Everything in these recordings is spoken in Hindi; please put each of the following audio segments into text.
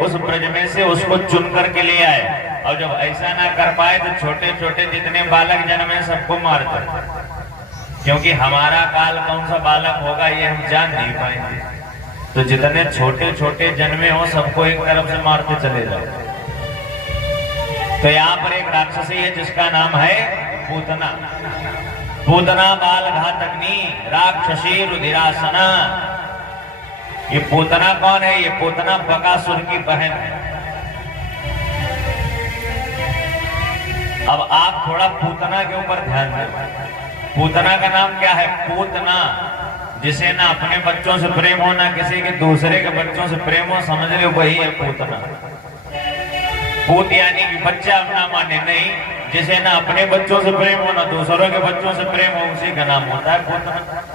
उस ब्रज में से उसको चुन करके ले आए। और जब ऐसा ना कर पाए तो छोटे छोटे जितने बालक जन्मे सबको मार दो, क्योंकि हमारा काल कौन सा बालक होगा ये हम जान नहीं पाएंगे। तो जितने छोटे छोटे जन्मे हो सबको एक तरफ से मारते चले जाओ। तो यहाँ पर एक राक्षसी है जिसका नाम है पूतना। पूतना बाल घातकनी राक्षसी रुधिरासना। ये पूतना कौन है? ये पूतना बकासुर की बहन है। अब आप थोड़ा पूतना के ऊपर ध्यान दें। पूतना का नाम क्या है? पूतना, जिसे ना अपने बच्चों से प्रेम हो ना किसी के दूसरे के बच्चों से प्रेम हो, समझ लो वही है पूतना। पूत यानी कि बच्चा अपना माने नहीं, जिसे ना अपने बच्चों से प्रेम हो ना दूसरों के बच्चों से प्रेम हो, उसी का नाम होता है पूतना।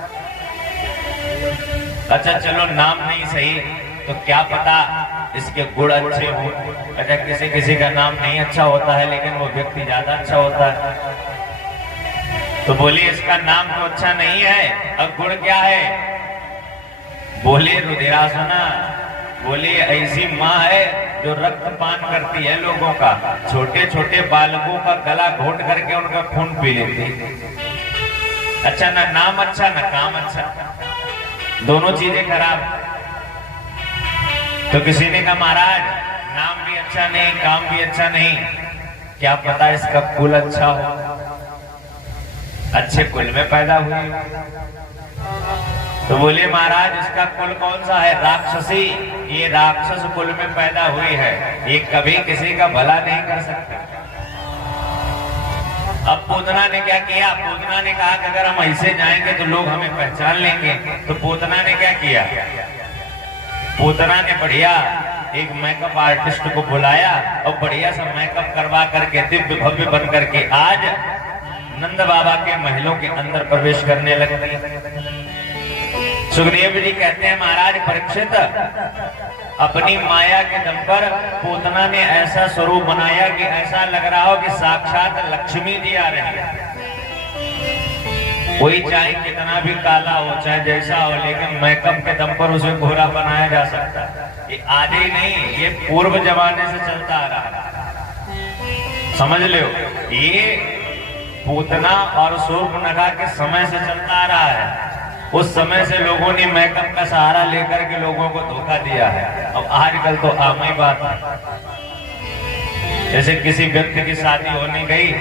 अच्छा चलो नाम नहीं सही तो क्या पता इसके गुण अच्छे हो। अच्छा किसी किसी का नाम नहीं अच्छा होता है लेकिन वो व्यक्ति ज्यादा अच्छा होता है। तो बोलिए इसका नाम तो अच्छा नहीं है और गुण क्या है? बोलिए रुधिरासना। बोलिए ऐसी माँ है जो रक्तपान करती है लोगों का, छोटे छोटे बालकों का गला घोट करके उनका खून पी लेती है। अच्छा ना नाम अच्छा ना काम अच्छा, दोनों चीजें खराब। तो किसी ने कहा महाराज नाम भी अच्छा नहीं काम भी अच्छा नहीं, क्या पता इसका कुल अच्छा हो, अच्छे कुल में पैदा हुई। तो बोले महाराज इसका कुल कौन सा है? राक्षसी। ये राक्षस कुल में पैदा हुई है, ये कभी किसी का भला नहीं कर सकता। अब पूतना ने क्या किया? पूतना ने कहा कि अगर हम ऐसे जाएंगे तो लोग हमें पहचान लेंगे। तो पूतना ने क्या किया? पूतना ने बढ़िया एक मेकअप आर्टिस्ट को बुलाया और बढ़िया सा मेकअप करवा करके दिव्य भव्य बन करके आज नंद बाबा के महलों के अंदर प्रवेश करने लगती। सुखदेव जी कहते हैं महाराज परीक्षित, अपनी माया के दम पर पूतना ने ऐसा स्वरूप बनाया कि ऐसा लग रहा हो कि साक्षात लक्ष्मी जी आ रही है। कोई चाहे कितना भी काला हो चाहे जैसा हो, लेकिन मेकअप के दम पर उसे गोरा बनाया जा सकता है। ये आज ही नहीं, ये पूर्व जमाने से चलता आ रहा है। समझ लो ये पूतना और शूर्पणखा के समय से चलता आ रहा है। उस समय से लोगों ने मेकअप का सहारा लेकर के लोगों को धोखा दिया है। अब आजकल तो आम ही बात है, जैसे किसी व्यक्ति की शादी होने गई,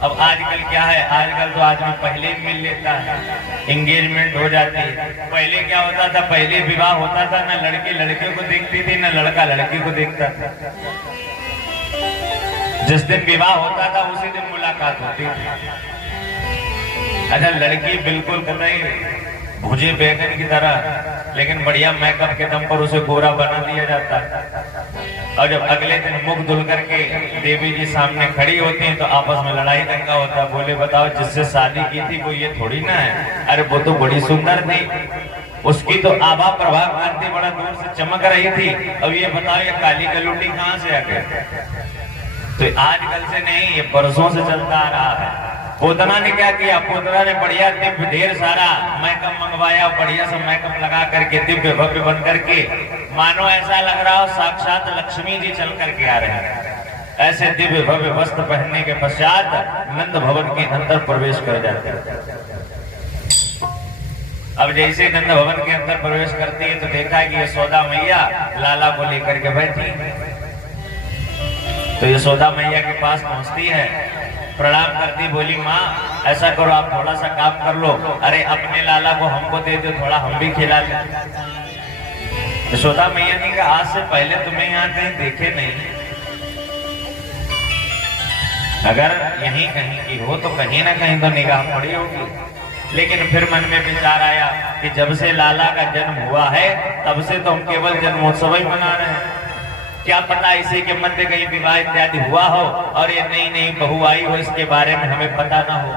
अब आजकल क्या है? आजकल तो आदमी पहले ही मिल लेता है, एंगेजमेंट हो जाती है। पहले क्या होता था? पहले विवाह होता था, ना लड़की लड़के को देखती थी ना लड़का लड़की को देखता था। जिस दिन विवाह होता था उसी दिन मुलाकात होती थी। अच्छा लड़की बिल्कुल कतई भुजे बैगन की तरह, लेकिन बढ़िया मेकअप के दम पर उसे गोरा बना दिया जाता है। और जब अगले दिन मुख धुल करके देवी जी सामने खड़ी होती हैं तो आपस में लड़ाई दंगा होता है। बोले बताओ जिससे शादी की थी वो ये थोड़ी ना है, अरे वो तो बड़ी सुंदर थी, उसकी तो आभा प्रभा कांति बड़ा दूर से चमक रही थी। अब ये बताओ ये काली कलूटी कहाँ से आ गई? तो आजकल से नहीं, ये बरसों से चलता आ रहा है। पूतना ने क्या किया? पूतना ने बढ़िया दिव्य ढेर सारा मेकअप मंगवाया, बढ़िया सा मेकअप लगा करके दिव्य भव्य बन करके मानो ऐसा लग रहा हो साक्षात लक्ष्मी जी चल करके आ रहे हैं। ऐसे दिव्य भव्य वस्त्र पहनने के पश्चात नंद भवन के अंदर प्रवेश कर जाते हैं। अब जैसे नंद भवन के अंदर प्रवेश करती है तो देखा कि यशोदा मैया लाला को लेकर के बैठी। तो यशोदा मैया के पास पहुंचती है, प्रणाम करती, बोली माँ ऐसा करो आप थोड़ा सा काम कर लो, अरे अपने लाला को हमको दे दो, थोड़ा हम भी खिला लें। यशोदा मैया ने कहा आज से पहले तुम्हें यहाँ कहीं देखे नहीं, अगर यहीं कहीं की हो तो कहीं ना कहीं तो निगाह पड़ी होगी। लेकिन फिर मन में विचार आया कि जब से लाला का जन्म हुआ है तब से तो हम केवल जन्मोत्सव ही मना रहे हैं, क्या पता इसी के मध्य कहीं विवाह इत्यादि हुआ हो और ये नई नई बहू आई हो, इसके बारे में हमें पता ना हो।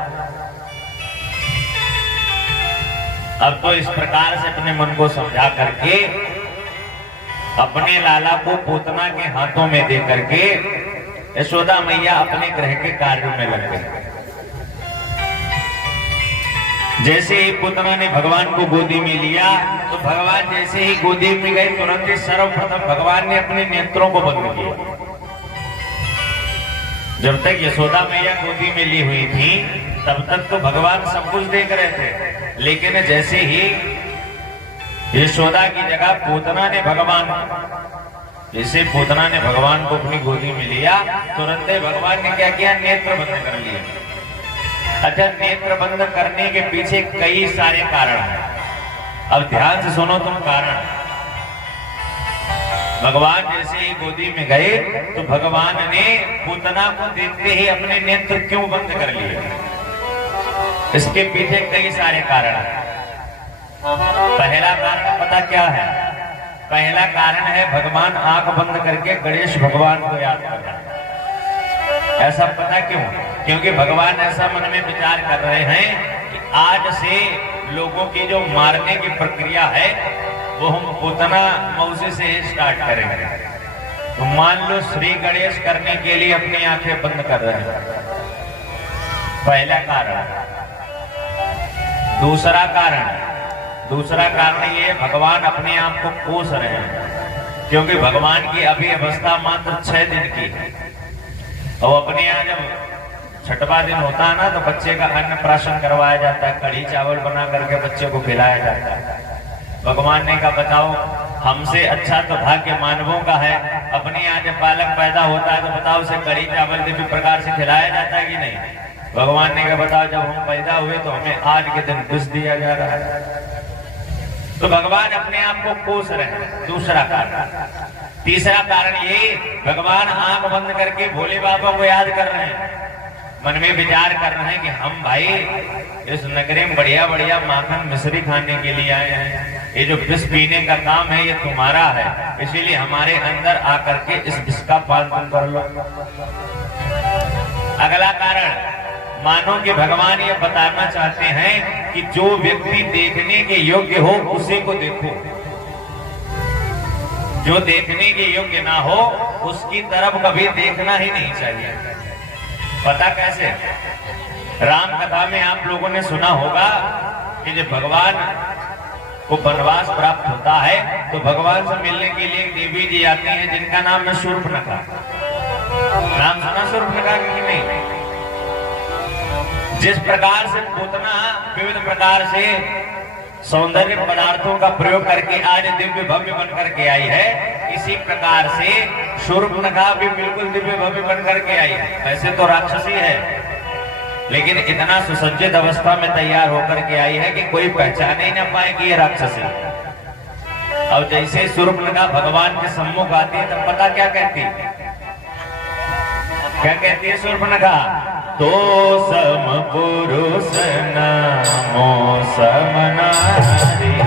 अब तो इस प्रकार से अपने मन को समझा करके अपने लाला को पूतना के हाथों में दे करके यशोदा मैया अपने ग्रह के कार्यों में लग गई। जैसे ही पुतना ने भगवान को गोदी में लिया तो भगवान जैसे ही गोदी में गए तुरंत ही सर्वप्रथम भगवान ने अपने नेत्रों को बंद किया। जब तक यशोदा मैया गोदी में ली हुई थी तब तक तो भगवान सब कुछ देख रहे थे, लेकिन जैसे ही यशोदा की जगह पूतना ने भगवान को अपनी गोदी में लिया, तुरंत ही भगवान ने क्या किया, नेत्र बंद कर लिए। अच्छा, नेत्र बंद करने के पीछे कई सारे कारण हैं। अब ध्यान से सुनो तुम कारण। भगवान जैसे ही गोदी में गए तो भगवान ने पूतना को देखते ही अपने नेत्र क्यों बंद कर लिए? इसके पीछे कई सारे कारण हैं। पहला कारण पता क्या है? पहला कारण है भगवान आंख बंद करके गणेश भगवान को याद कर रहे हैं। ऐसा पता क्यों? क्योंकि भगवान ऐसा मन में विचार कर रहे हैं कि आज से लोगों की जो मारने की प्रक्रिया है वो हम पूतना मौसी से स्टार्ट करेंगे। तो मान लो श्री गणेश करने के लिए अपनी आंखें बंद कर रहे हैं, पहला कारण। दूसरा कारण ये भगवान अपने आप को कोस रहे हैं, क्योंकि भगवान की अभी अवस्था मात्र 6 दिन की है। और अपने यहाँ जब छठवां दिन होता है ना तो बच्चे का अन्नप्राशन करवाया जाता है, कढ़ी चावल बना करके बच्चे को खिलाया जाता है। भगवान ने कहा बताओ, हमसे अच्छा तो भाग्य मानवों का है। अपने यहाँ जब बालक पैदा होता है तो बताओ उसे कढ़ी चावल दिव्य प्रकार से खिलाया जाता है कि नहीं? भगवान ने कहा बताओ, जब हम पैदा हुए तो हमें आज के दिन विष दिया जा रहा है। तो भगवान अपने आप को कोस रहे हैं, दूसरा कारण। तीसरा कारण ये, भगवान आंख बंद करके भोले बाबा को याद कर रहे हैं, मन में विचार कर रहे हैं कि हम भाई इस नगरी में बढ़िया बढ़िया माखन मिश्री खाने के लिए आए हैं, ये जो विष पीने का काम है ये तुम्हारा है, इसीलिए हमारे अंदर आकर के इस विष का पान तुम कर लो। अगला कारण, मानो कि भगवान ये बताना चाहते हैं कि जो व्यक्ति देखने के योग्य हो उसी को देखो, जो देखने के योग्य ना हो उसकी तरफ कभी देखना ही नहीं चाहिए। पता कैसे? राम कथा में आप लोगों ने सुना होगा कि जब भगवान को वनवास प्राप्त होता है तो भगवान से मिलने के लिए देवी जी आती हैं जिनका नाम है शूर्पणखा। नाम सुना शूर्पणखा की नहीं? जिस प्रकार से पूतना विविध प्रकार से सौंदर्य पदार्थों का प्रयोग करके आज दिव्य भव्य बन करके आई है, इसी प्रकार से शूर्पणखा भी बिल्कुल दिव्य भव्य बन करके आई है। वैसे तो राक्षसी है, लेकिन इतना सुसज्जित अवस्था में तैयार होकर के आई है कि कोई पहचान ही ना पाए कि ये राक्षसी है। और जैसे शूर्पणखा भगवान के सम्मुख आती है तब पता क्या कहती है? क्या कहती है शूर्पणखा? तो सम पुरुष नामो सम नारी,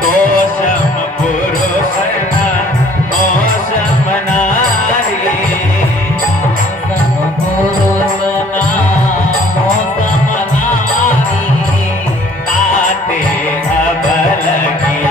तो सम पुरुष नामो सम नारी, सम पुरुष नामो सम नारी, ताते अब लगी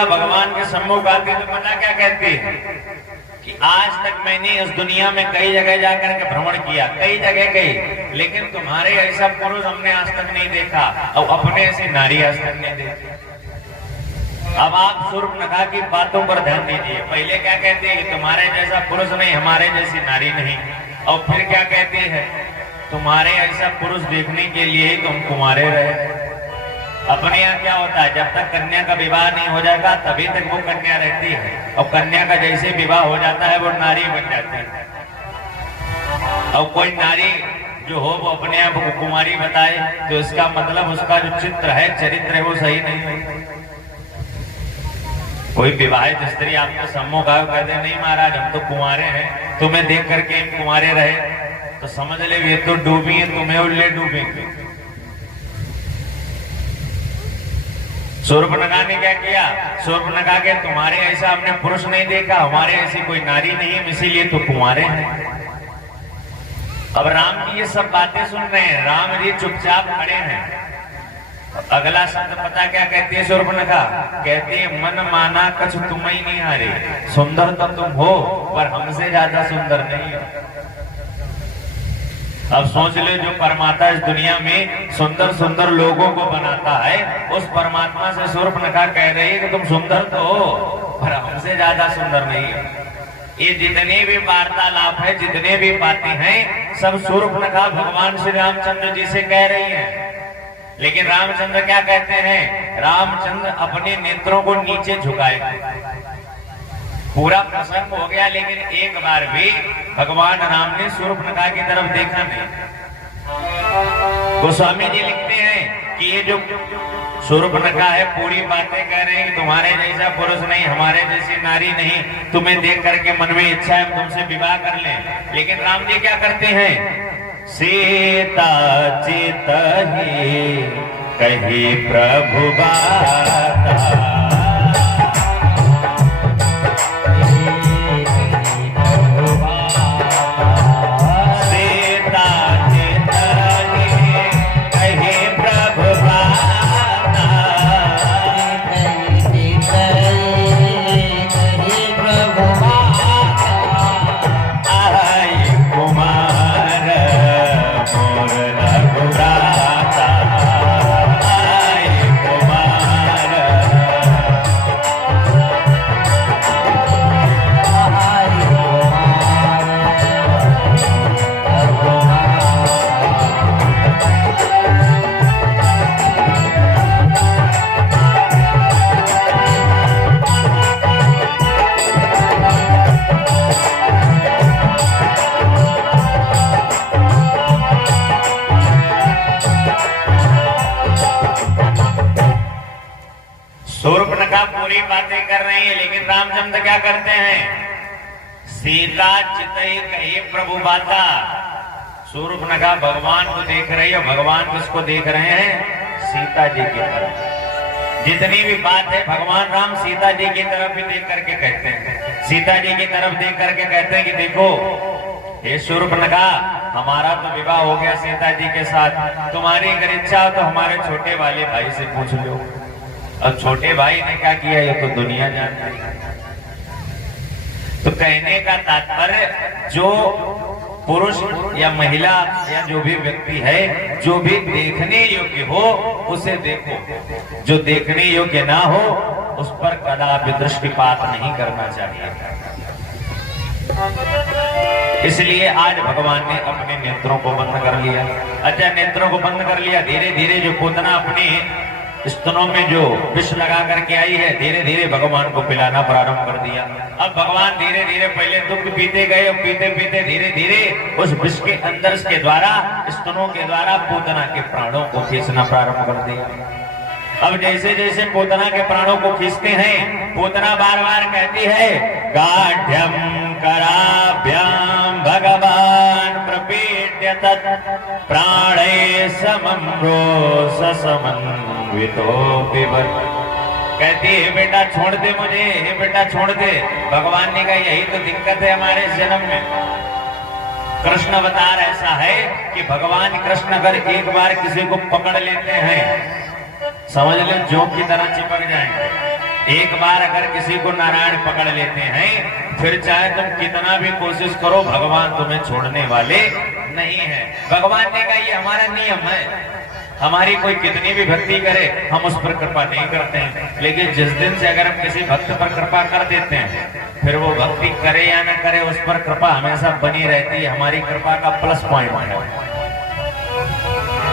भगवान के सम्मुख आती तो पता क्या कहती है कि आज तक मैंने इस दुनिया में कई जगह जाकर के भ्रमण किया, कई जगह गई, लेकिन तुम्हारे ऐसा पुरुष हमने आज तक नहीं देखा और अपने ऐसी नारी आज तक नहीं देखी। अब आप शूर्पणखा की बातों पर ध्यान दीजिए। पहले क्या कहते हैं कि तुम्हारे जैसा पुरुष नहीं, हमारे जैसी नारी नहीं, और फिर क्या कहते हैं, तुम्हारे ऐसा पुरुष देखने के लिए तुम कुंवारे रहे। अपने यहाँ क्या होता है, जब तक कन्या का विवाह नहीं हो जाएगा तभी तक वो कन्या रहती है, और कन्या का जैसे विवाह हो जाता है वो नारी बन जाती है। और कोई नारी जो हो वो अपने आप को कुमारी बताए तो इसका मतलब उसका जो चित्र है, चरित्र है, वो सही नहीं है। कोई विवाहित स्त्री आपके सम्मुख आकर कह दे नहीं महाराज हम तो कुंवारे हैं, तुम्हें देख करके हम कुंवारे रहे, तो समझ ले ये तो डूबी है, तुम्हें उल्ले डूबेंगे। शूर्पणखा ने क्या किया, शूर्पणखा के तुम्हारे ऐसा हमने पुरुष नहीं देखा, हमारे ऐसी कोई नारी नहीं है, इसीलिए तो कुंवारे हैं। अब राम जी ये सब बातें सुन रहे हैं, राम जी चुपचाप खड़े हैं। अगला शब्द पता क्या कहती है शूर्पणखा, कहती है मन माना कछ तुम ही नहीं हारे, सुंदर तो तुम हो पर हमसे ज्यादा सुंदर नहीं हो। अब सोच लो, जो परमात्मा इस दुनिया में सुंदर सुंदर लोगों को बनाता है, उस परमात्मा से शूर्पणखा कह रही है कि तुम सुंदर तो हो पर हमसे ज्यादा सुंदर नहीं हो। ये जितने भी वार्तालाप है, जितने भी बातें हैं, सब शूर्पणखा भगवान श्री रामचंद्र जी से कह रही है। लेकिन रामचंद्र क्या कहते हैं, रामचंद्र अपने नेत्रों को नीचे झुकाए। पूरा प्रसंग हो गया, लेकिन एक बार भी भगवान राम ने शूर्पणखा की तरफ देखा नहीं। गोस्वामी जी लिखते हैं कि ये जो शूर्पणखा है पूरी बातें कह रहे हैं, तुम्हारे जैसा पुरुष नहीं, हमारे जैसी नारी नहीं, तुम्हें देख करके मन में इच्छा है तुमसे विवाह कर लें। लेकिन राम जी क्या करते हैं, सीता चितहि कही प्रभु बाता, शूर्पणखा पूरी बातें कर रही है, लेकिन रामचंद्र क्या करते हैं, सीता चितई कही प्रभु बाता। शूर्पणखा भगवान को देख रही है, भगवान किसको देख रहे हैं, सीता जी की तरफ। जितनी भी बात है भगवान राम सीता जी की तरफ भी देख करके कहते हैं, सीता जी की तरफ देख करके कहते हैं कि देखो हे शूर्पणखा, हमारा तो विवाह हो गया सीता जी के साथ, तुम्हारी अगर इच्छा हो तो हमारे छोटे वाले भाई से पूछ लो। अब छोटे भाई ने क्या किया ये तो दुनिया जानती है। तो कहने का तात्पर्य, जो पुरुष या महिला या जो भी व्यक्ति है, जो भी देखने योग्य हो उसे देखो, जो देखने योग्य ना हो उस पर कदापि दृष्टिपात नहीं करना चाहिए। इसलिए आज भगवान ने अपने नेत्रों को बंद कर लिया। अच्छा, नेत्रों को बंद कर लिया, धीरे धीरे जो पूतना अपने स्तनों में जो विष लगा करके आई है, धीरे धीरे भगवान को पिलाना प्रारंभ कर दिया। अब भगवान धीरे धीरे पहले दुग्ध पीते गए और पीते पीते धीरे धीरे उस विष के अंदर के द्वारा, स्तनों के द्वारा पूतना के प्राणों को खींचना प्रारंभ कर दिया। अब जैसे जैसे पूतना के प्राणों को खींचते हैं, पूतना बार बार कहती है, गाढ़्यम कराभ्याम भगवान प्रपीड्य तत् प्राणे समम्रो समन्वितो पिबत। कहती है बेटा छोड़ दे मुझे, हे बेटा छोड़ दे। भगवान ने कहा यही तो दिक्कत है हमारे जन्म में। कृष्ण अवतार ऐसा है कि भगवान कृष्ण अगर एक बार किसी को पकड़ लेते हैं, समझ ले जोक की तरह चिपक जाएंगे। एक बार अगर किसी को नारायण पकड़ लेते हैं, फिर चाहे तुम कितना भी कोशिश करो, भगवान तुम्हें छोड़ने वाले नहीं है। भगवान ने कहा ये हमारा नियम है, हमारी कोई कितनी भी भक्ति करे हम उस पर कृपा नहीं करते हैं, लेकिन जिस दिन से अगर हम किसी भक्त पर कृपा कर देते हैं, फिर वो भक्ति करे या ना करे उस पर कृपा हमेशा बनी रहती है, हमारी कृपा का प्लस पॉइंट है।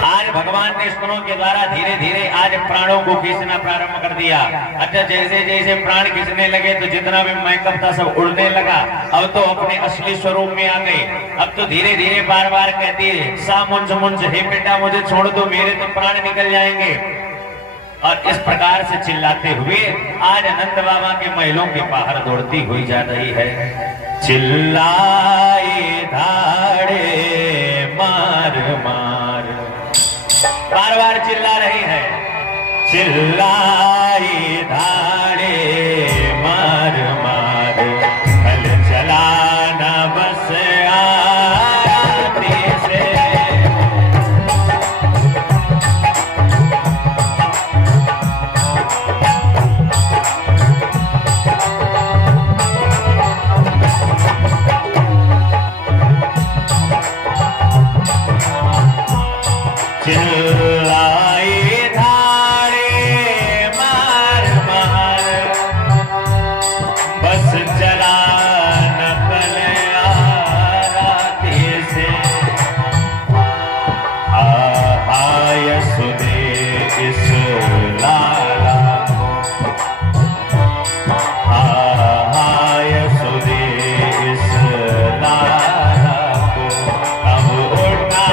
आज भगवान ने स्तनों के द्वारा धीरे धीरे आज प्राणों को खींचना प्रारंभ कर दिया। अच्छा, जैसे जैसे प्राण खींचने लगे तो जितना भी मेकअप था सब उड़ने लगा, अब तो अपने असली स्वरूप में आ गई। अब तो धीरे धीरे बार बार कहती है सा मुंज मुंज, हे बेटा मुझे छोड़ दो, मेरे तो प्राण निकल जाएंगे। और इस प्रकार से चिल्लाते हुए आज नंद बाबा के महलों के बाहर दौड़ती हुई जा रही है। चिल्लाए धाड़े मार मार, बार बार चिल्ला रही है, चिल्लाई धाड़े मार मार, कल चलाना बस आते से। चिल्लाई धाड़े मार मार, बस चला नकल आराती से। आय सुने इस लाला को, आय सुने इस लाला को, अब उड़ना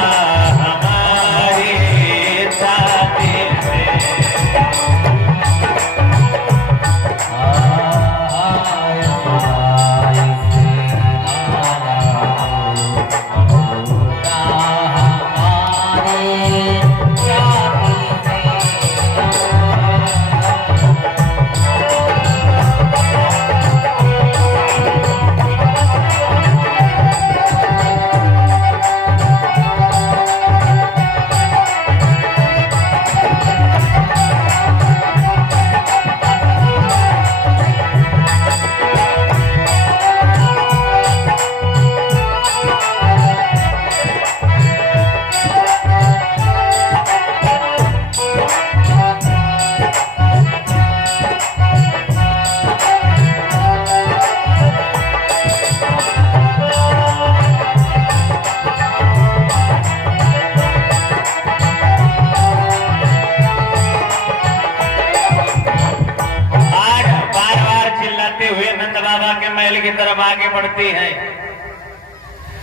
की तरफ आगे बढ़ती है।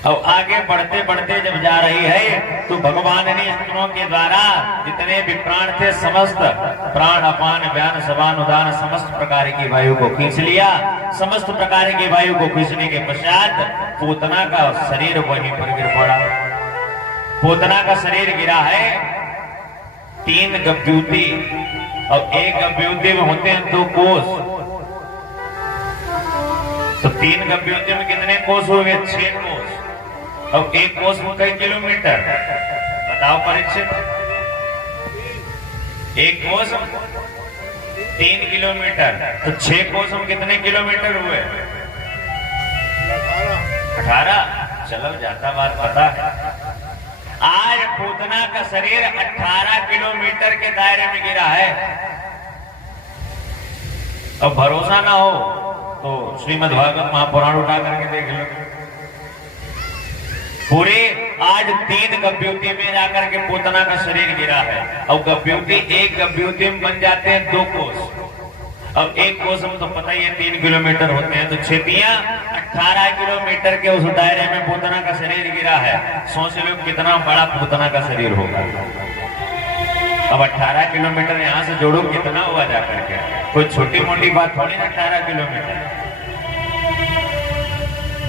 और आगे बढ़ते बढ़ते जब जा रही है तो भगवान ने स्तनों के द्वारा जितने भी प्राण थे समस्त प्राण अपान व्यान सवान उदान समस्त प्रकार की वायु को खींच लिया। समस्त प्रकार की वायु को खींचने के पश्चात पूतना का शरीर वहीं पर गिर पड़ा। पूतना का शरीर गिरा है। 3 गभ्यूती और 1 गभ्यूती में होते हैं 2 कोस, तो 3 गभ्यूती में कितने कोस हो गए? 6 कोस। अब 1 कोस में कई किलोमीटर बताओ परीक्षित? 1 कोस 3 किलोमीटर, तो 6 कोस में कितने किलोमीटर हुए? 18। चलो जाता बात पता है। आज पूतना का शरीर 18 किलोमीटर के दायरे में गिरा है। अब भरोसा ना हो तो श्रीमद् भागवत महापुराण उठा करके देख लो। पूरे आज 3 गभ्यूती में जाकर के पूतना का शरीर गिरा है। और गभ्यूती 1 गभ्यूती में बन जाते हैं 2 कोस। अब 1 कोस में तो पता ही है 3 किलोमीटर होते हैं, तो 18 किलोमीटर के उस दायरे में पूतना का शरीर गिरा है। सोच लो कितना बड़ा पूतना का शरीर होगा। अब 18 किलोमीटर यहां से जोड़ो कितना हुआ जाकर के, कोई छोटी मोटी बात थोड़ी ना 18 किलोमीटर।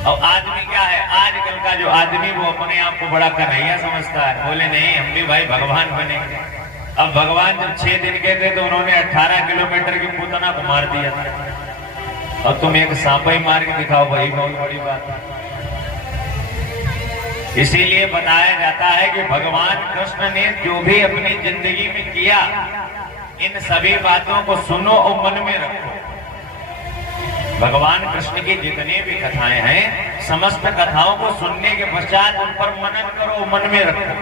और आदमी क्या है, आजकल का जो आदमी वो अपने आप को बड़ा कन्हैया समझता है। बोले नहीं हम भी भाई भगवान बनेंगे। अब भगवान जब 6 दिन के थे तो उन्होंने 18 किलोमीटर की पूतना को मार दिया था। और तुम एक सांपा ही मार के दिखाओ, वही बहुत बड़ी बात है। इसीलिए बताया जाता है कि भगवान कृष्ण ने जो भी अपनी जिंदगी में किया, इन सभी बातों को सुनो और मन में रखो। भगवान कृष्ण की जितनी भी कथाएं हैं, समस्त कथाओं को सुनने के पश्चात उन पर मनन करो, मन में रखो।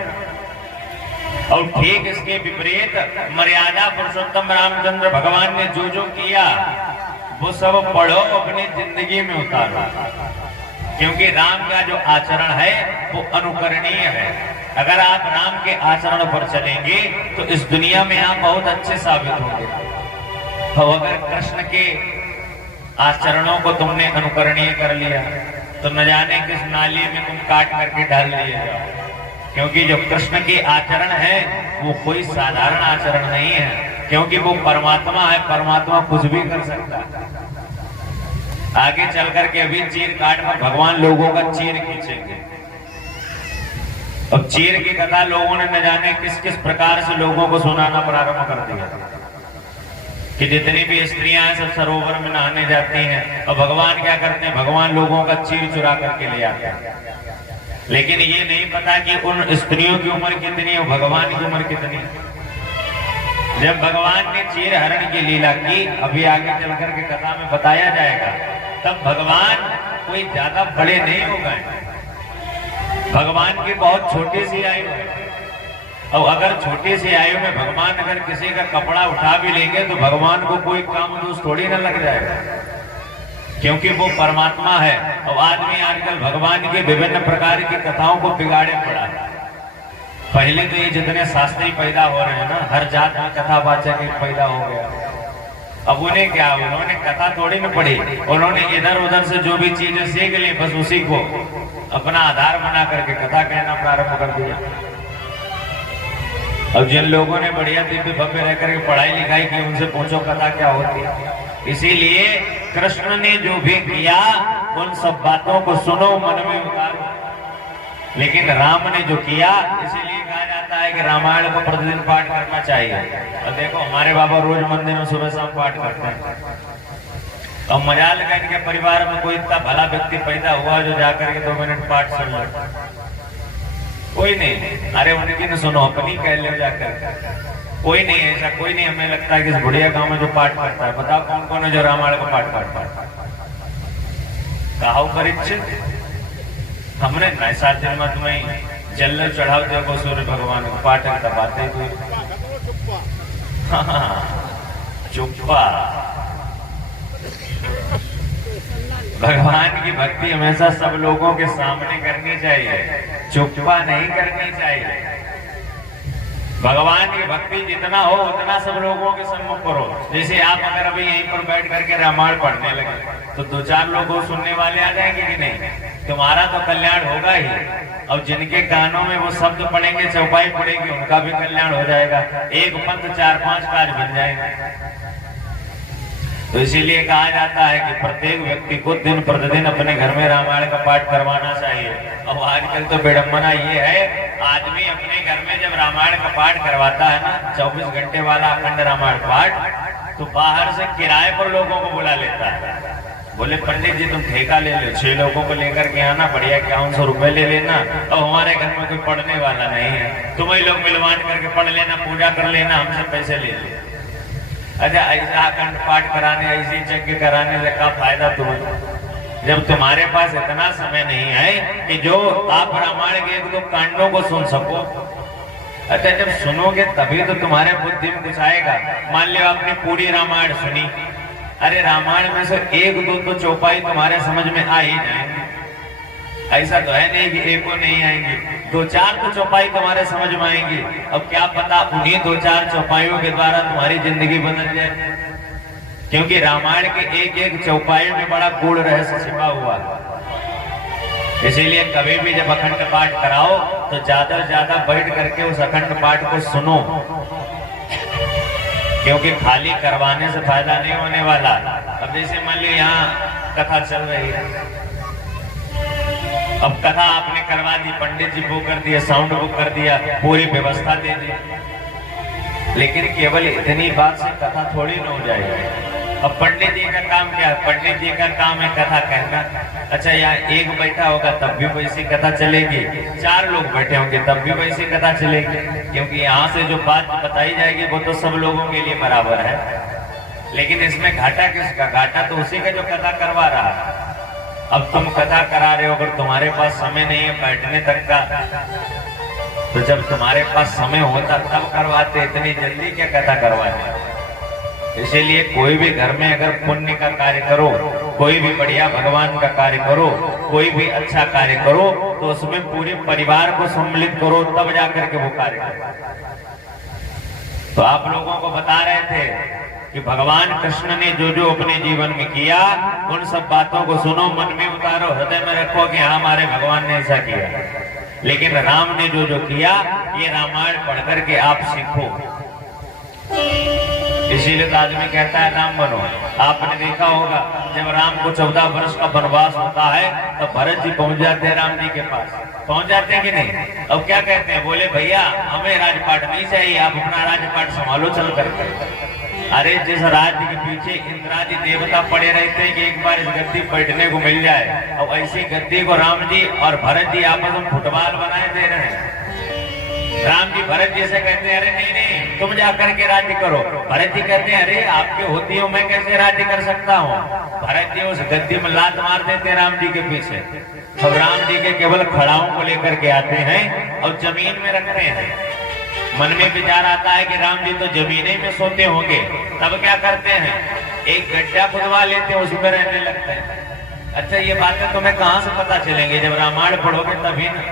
और ठीक इसके विपरीत मर्यादा पुरुषोत्तम रामचंद्र भगवान ने जो जो किया वो सब पढ़ो, अपनी जिंदगी में उतारो। क्योंकि राम का जो आचरण है वो अनुकरणीय है। अगर आप राम के आचरण पर चलेंगे तो इस दुनिया में आप बहुत अच्छे साबित होंगे। तो अगर कृष्ण के आचरणों को तुमने अनुकरणीय कर लिया तो न जाने किस नाली में तुम काट करके डाल दिए जाओ। क्योंकि जो कृष्ण के आचरण है वो कोई साधारण आचरण नहीं है, क्योंकि वो परमात्मा है। परमात्मा कुछ भी कर सकता है। आगे चल करके अभी चीर काट पर भगवान लोगों का चीर खींचेंगे। अब चीर की कथा लोगों ने न जाने किस किस प्रकार से लोगों को सुनाना प्रारंभ कर दिया कि जितनी भी स्त्रियां हैं सब सरोवर में नहाने जाती हैं और भगवान क्या करते हैं, भगवान लोगों का चीर चुरा करके ले आते हैं। लेकिन ये नहीं पता कि उन स्त्रियों की उम्र कितनी है, भगवान की उम्र कितनी है। जब भगवान ने चीर हरण की लीला की, अभी आगे चल करके कथा में बताया जाएगा, तब भगवान कोई ज्यादा बड़े नहीं हो गए। भगवान की बहुत छोटी सी आयु है। और अगर छोटी सी आयु में भगवान अगर किसी का कपड़ा उठा भी लेंगे तो भगवान को कोई काम दोष थोड़ी ना लग जाएगा, क्योंकि वो परमात्मा है। और आदमी आजकल भगवान की विभिन्न प्रकार की कथाओं को बिगाड़े पड़ा है। पहले तो ये जितने शास्त्री पैदा हो रहे हैं ना, हर जात में कथावाचक पैदा हो गया। अब उन्हें क्या, उन्होंने कथा थोड़ी न पढ़ी, उन्होंने इधर उधर से जो भी चीजें सीख ली बस उसी को अपना आधार बना करके कथा कहना प्रारंभ कर दिया। अब जिन लोगों ने बढ़िया दिव्य भव्य रह करके पढ़ाई लिखाई की, उनसे पूछो कथा क्या होती है। इसीलिए कृष्ण ने जो भी किया उन सब बातों को सुनो, मन में उतारो। लेकिन राम ने जो किया, इसीलिए कहा जाता है कि रामायण को प्रतिदिन पाठ करना चाहिए। और देखो हमारे बाबा रोज मंदिर में सुबह शाम पाठ करते हैं। और मजाल का इनके परिवार में कोई इतना भला व्यक्ति पैदा हुआ जो जाकर के 2 मिनट पाठ सुन ले, कोई नहीं। अरे उनकी न सुनो, अपनी कह ले जाकर। कोई नहीं, ऐसा कोई नहीं। हमें लगता है कि इस बुढ़िया गांव में जो पाठ करता है, बताओ कौन कौन है जो रामायण को पाठ करता है। कहा परीक्षित, हमने ऐसा दिन मत में जल चढ़ाव देखो सूर्य भगवान को पाठ करता बातें हुई। चुप्पा। भगवान की भक्ति हमेशा सब लोगों के सामने करनी चाहिए, चुप्पा नहीं करनी चाहिए। भगवान की भक्ति जितना हो उतना सब लोगों के सम्मुख करो। जैसे आप अगर अभी यहीं पर बैठ करके रामायण पढ़ने लगे तो 2-4 लोग सुनने वाले आ जाएंगे कि नहीं? तुम्हारा तो कल्याण होगा ही। और जिनके कानों में वो शब्द पड़ेंगे, चौपाई पड़ेगी, उनका भी कल्याण हो जाएगा। एक पंथ 4-5 कार्य बन जाएंगे। तो इसीलिए कहा जाता है कि प्रत्येक व्यक्ति को दिन प्रतिदिन अपने घर में रामायण का पाठ करवाना चाहिए। अब आजकल तो विडंबना ये है, आदमी अपने घर में जब रामायण का पाठ करवाता है ना, 24 घंटे वाला अखंड रामायण पाठ, तो बाहर से किराए पर लोगों को बुला लेता है। बोले पंडित जी तुम ठेका ले लो, 6 लोगों को लेकर के आना, बढ़िया 5100 रुपए ले लेना। और हमारे घर में कोई पढ़ने वाला नहीं है, तुम ही लोग मिलवान करके पढ़ लेना, पूजा कर लेना, हमसे पैसे ले लेना। अच्छा, ऐसा अखंड पाठ कराने, ऐसी यज्ञ कराने से क्या फायदा तुम्हें, जब तुम्हारे पास इतना समय नहीं है कि जो आप रामायण के 1-2 कांडों को सुन सको। अच्छा, जब सुनोगे तभी तो तुम्हारे बुद्धि में कुछ आएगा। मान लियो आपने पूरी रामायण सुनी, अरे रामायण में से 1-2 तो चौपाई तुम्हारे समझ में आ ही जाएंगे। ऐसा तो है नहीं कि एक को नहीं आएंगे, 2-4 तो चौपाई तुम्हारे समझ में आएंगी। अब क्या पता उन्हीं 2-4 चौपाइयों के द्वारा तुम्हारी जिंदगी बदल जाए, क्योंकि रामायण के एक चौपाई में बड़ा गूढ़ रहस्य छिपा हुआ है। इसीलिए कभी भी जब अखंड पाठ कराओ तो ज्यादा से ज्यादा बैठ करके उस अखंड पाठ को सुनो, क्योंकि खाली करवाने से फायदा नहीं होने वाला। अब जैसे मान लीजिए यहाँ कथा चल रही है, अब कथा आपने करवा दी, पंडित जी बुक कर दिया, साउंड बुक कर दिया, पूरी व्यवस्था दे दी, लेकिन केवल इतनी बात से कथा थोड़ी न हो जाएगी। अब पंडित जी का काम क्या है? पंडित जी का काम है कथा कहना। अच्छा, यहाँ एक बैठा होगा तब भी वैसी कथा चलेगी, 4 लोग बैठे होंगे तब भी वैसी कथा चलेगी, क्योंकि यहाँ से जो बात बताई जाएगी वो तो सब लोगों के लिए बराबर है। लेकिन इसमें घाटा किसका? घाटा तो उसी का जो कथा करवा रहा है। अब तुम कथा करा रहे हो, अगर तुम्हारे पास समय नहीं है बैठने तक का, तो जब तुम्हारे पास समय होता तब करवाते, इतनी जल्दी क्या कथा करवाते। इसीलिए कोई भी घर में अगर पुण्य का कार्य करो, कोई भी बढ़िया भगवान का कार्य करो, कोई भी अच्छा कार्य करो, तो उसमें पूरे परिवार को सम्मिलित करो, तब जाकर के वो कार्य करो। तो आप लोगों को बता रहे थे कि भगवान कृष्ण ने जो जो अपने जीवन में किया, उन सब बातों को सुनो, मन में उतारो, हृदय में रखो कि हाँ हमारे भगवान ने ऐसा किया। लेकिन राम ने जो जो किया, ये रामायण पढ़ करके आप सीखो। इसीलिए तो आदमी कहता है राम बनो। आपने देखा होगा जब राम को 14 वर्ष का वनवास होता है, तो भरत जी पहुंच जाते हैं राम जी के पास। पहुंच जाते हैं कि नहीं? अब क्या कहते हैं? बोले भैया हमें राजपाट नहीं चाहिए, आप अपना राजपाट संभालो चल करके। अरे जिस राज्य के पीछे इंद्रादि देवता पड़े रहते हैं कि एक बार इस गद्दी बैठने को मिल जाए, और ऐसी गद्दी को राम जी और भरत जी आपस में फुटबॉल बनाए दे रहे हैं। राम जी भरत जी से कहते हैं अरे नहीं नहीं तुम जाकर के राज्य करो। भरत जी कहते हैं अरे आपके होती हो मैं कैसे राज्य कर सकता हूँ। भरत जी उस गद्दी में लात मार देते हैं राम जी के पीछे। अब राम जी के केवल खड़ाओं को लेकर के आते हैं और जमीन में रखते हैं। मन में विचार आता है कि राम जी तो जमीने में सोते होंगे, तब क्या करते हैं? एक गड्ढा खुदवा लेते हैं, उसमें रहने लगते हैं। अच्छा ये बातें तुम्हें कहाँ से पता चलेंगी? जब रामायण पढ़ोगे तभी ना।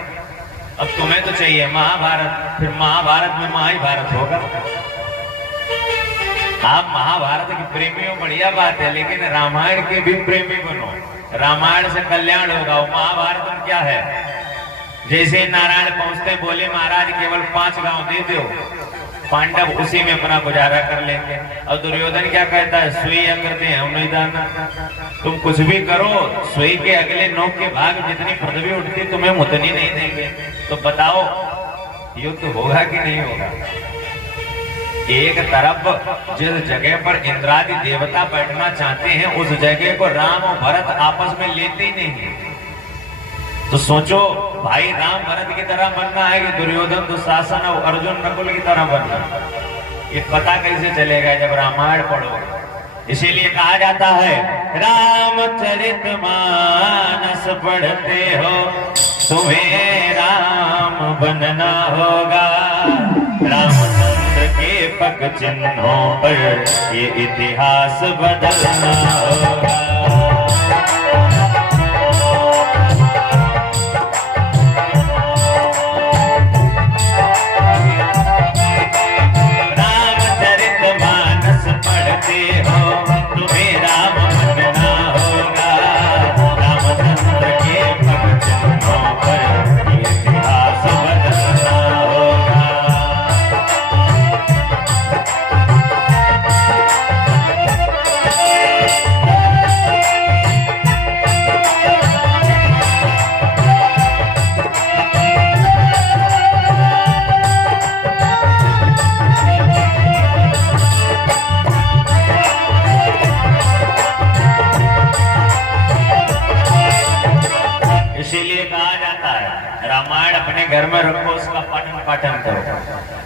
अब तुम्हें तो चाहिए महाभारत, फिर महाभारत में महाभारत होगा। आप महाभारत के प्रेमी हो, बढ़िया बात है, लेकिन रामायण के भी प्रेमी बनो। रामायण से कल्याण होगा। महाभारत में क्या है? जैसे नारायण पहुंचते बोले महाराज केवल 5 गांव दे दो, पांडव उसी में अपना गुजारा कर लेंगे। और दुर्योधन क्या कहता है? सुई करते हैं हम नहीं दाना, तुम कुछ भी करो, सुई के अगले नोक के भाग जितनी पृथ्वी उठती तुम्हें उतनी नहीं देंगे। तो बताओ युद्ध होगा कि नहीं होगा? एक तरफ जिस जगह पर इंद्रादि देवता बैठना चाहते हैं, उस जगह को राम और भरत आपस में लेते ही नहीं। तो सोचो भाई राम भरत की तरह बनना है कि दुर्योधन दुशासन और अर्जुन नकुल की तरह बनना? ये पता कैसे चलेगा जब रामायण पढ़ोगे। इसीलिए कहा जाता है रामचरितमानस पढ़ते हो तुम्हें राम बनना होगा। रामचंद्र के पग चिन्हों पर ये इतिहास बदलना होगा। घर में रखो, उसका पठन पाठन करो।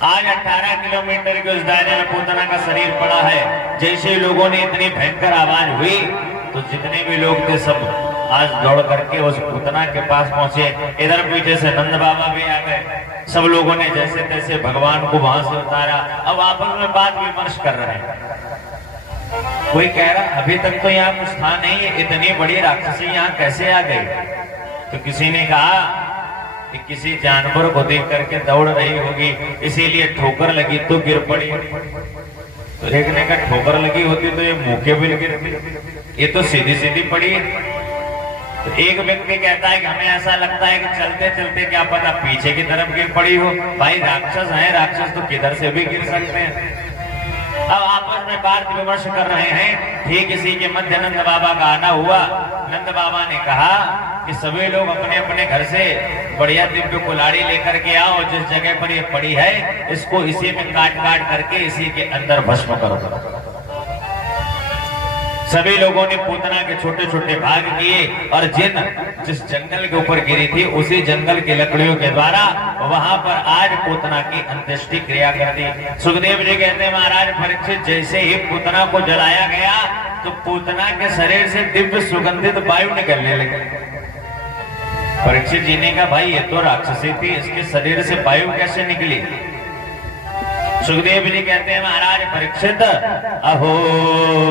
आज 18 किलोमीटर के उस दायरे में पूतना का शरीर पड़ा है। जैसे लोगों ने इतनी भयंकर आवाज हुई तो जितने भी लोग थे सब आज दौड़ करके उस पूतना के पास पहुंचे। इधर पीछे से नंद बाबा भी आ गए। सब लोगों ने जैसे तैसे भगवान को वहां से उतारा। अब आपस में बात विमर्श कर रहे हैं। कोई कह रहा अभी तक तो यहाँ कुछ था नहीं है, इतनी बड़ी राक्षसी यहाँ कैसे आ गई? तो किसी ने कहा कि किसी जानवर को देख करके दौड़ रही होगी, इसीलिए ठोकर लगी तो गिर पड़ी। तो एक ने कहा ठोकर लगी होती तो ये मुंह के बिल गिरती, ये तो सीधी सीधी पड़ी है। तो एक व्यक्ति कहता है कि हमें ऐसा लगता है कि चलते चलते क्या पता पीछे की तरफ गिर पड़ी हो। भाई राक्षस है, राक्षस तो किधर से भी गिर सकते हैं। अब आपस में बात विमर्श कर रहे हैं। ठीक इसी के मध्य नंद बाबा का आना हुआ। नंद बाबा ने कहा कि सभी लोग अपने अपने घर से बढ़िया दिव्य कुल्हाड़ी लेकर के आओ, जिस जगह पर ये पड़ी है इसको इसी में काट काट करके इसी के अंदर भस्म करो। सभी लोगों ने पूतना के छोटे छोटे भाग किए और जिस जंगल के ऊपर गिरी थी उसी जंगल की लकड़ियों के द्वारा वहां पर आज पूतना की अंत्येष्टि क्रिया कर दी। सुखदेव जी कहते हैं महाराज परीक्षित, जैसे ही पूतना को जलाया गया तो पूतना के शरीर से दिव्य सुगंधित वायु निकलने लगी। परीक्षित जी ने कहा भाई ये तो राक्षसी थी, इसके शरीर से वायु कैसे निकली? सुखदेव जी कहते हैं महाराज परीक्षित, अहो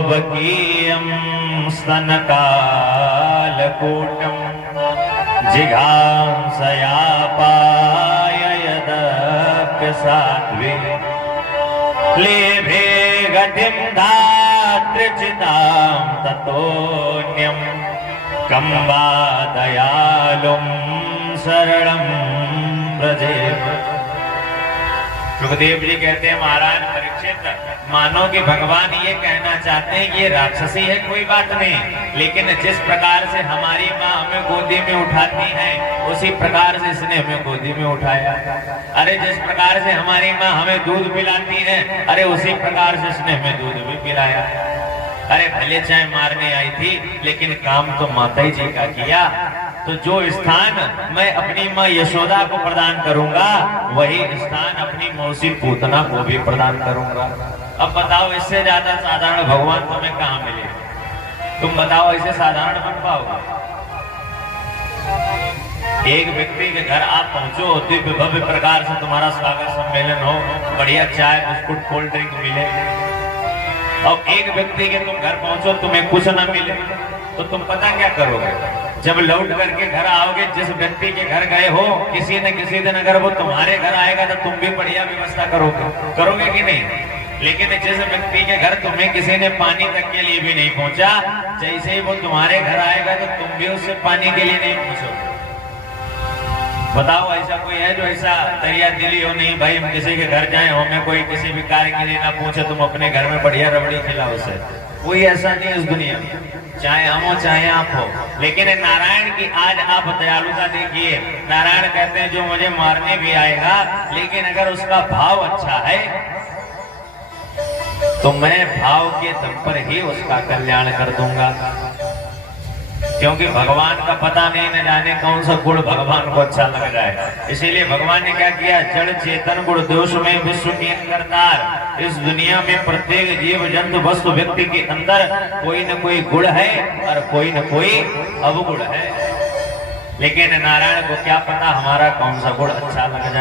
बकीयम स्तन कालकूटम जिघांसया पाय यदप्य साध्वी लेभे गतिम धात्रिचिताम ततोन्यम कम्बा दयालुम शरणम व्रजेम। सुखदेव जी कहते हैं महाराज परीक्षित, मानो कि भगवान ये कहना चाहते हैं कि ये राक्षसी है कोई बात नहीं, लेकिन जिस प्रकार से हमारी माँ हमें गोदी में उठाती है उसी प्रकार से इसने हमें गोदी में उठाया। अरे जिस प्रकार से हमारी माँ हमें दूध पिलाती है, अरे उसी प्रकार से इसने हमें दूध भी पिलाया। अरे भले चाहे मारने आई थी लेकिन काम तो माता ही जी का किया। तो जो स्थान मैं अपनी माँ यशोदा को प्रदान करूंगा वही स्थान अपनी मौसी पूतना को भी प्रदान करूंगा। अब बताओ इससे ज्यादा साधारण भगवान तुम्हें कहाँ मिले? तुम बताओ ऐसे साधारण बन पाओगे? एक व्यक्ति के घर आप पहुंचो, दिव्य भव्य प्रकार से तुम्हारा स्वागत सम्मेलन हो, बढ़िया चाय बिस्कुट कोल्ड ड्रिंक मिले, और एक व्यक्ति के तुम घर पहुंचो तुम्हें कुछ ना मिले, तो तुम पता क्या करोगे? जब लौट करके घर आओगे, जिस व्यक्ति के घर गए हो किसी न किसी दिन अगर वो तुम्हारे घर आएगा तो तुम भी बढ़िया व्यवस्था करोगे कि नहीं? लेकिन जिस व्यक्ति के घर तुम्हें किसी ने पानी तक के लिए भी नहीं पहुंचा, जैसे ही वो तुम्हारे घर आएगा तो तुम भी उससे पानी के लिए नहीं पूछोगे। बताओ ऐसा कोई है जो ऐसा दरिया दिली हो? नहीं भाई, हम किसी के घर जाए हमें कोई किसी भी कार्य के लिए ना पूछे, तुम अपने घर में बढ़िया रबड़ी खिलाओ उसे। कोई ऐसा नहीं इस दुनिया में, चाहे हम हो चाहे आप हो। लेकिन नारायण की आज आप दयालुता देखिए। नारायण कहते हैं जो मुझे मारने भी आएगा लेकिन अगर उसका भाव अच्छा है तो मैं भाव के दम पर ही उसका कल्याण कर दूंगा, क्योंकि भगवान का पता नहीं, न जाने कौन सा गुण भगवान को अच्छा लग जाए। इसीलिए भगवान ने क्या किया? जड़ चेतन गुण दोष में विश्व के करतार। इस दुनिया में प्रत्येक जीव जंतु वस्तु व्यक्ति के अंदर कोई न कोई गुण है और कोई न कोई अवगुण है। लेकिन नारायण को क्या पता हमारा कौन सा गुण अच्छा लग जाए।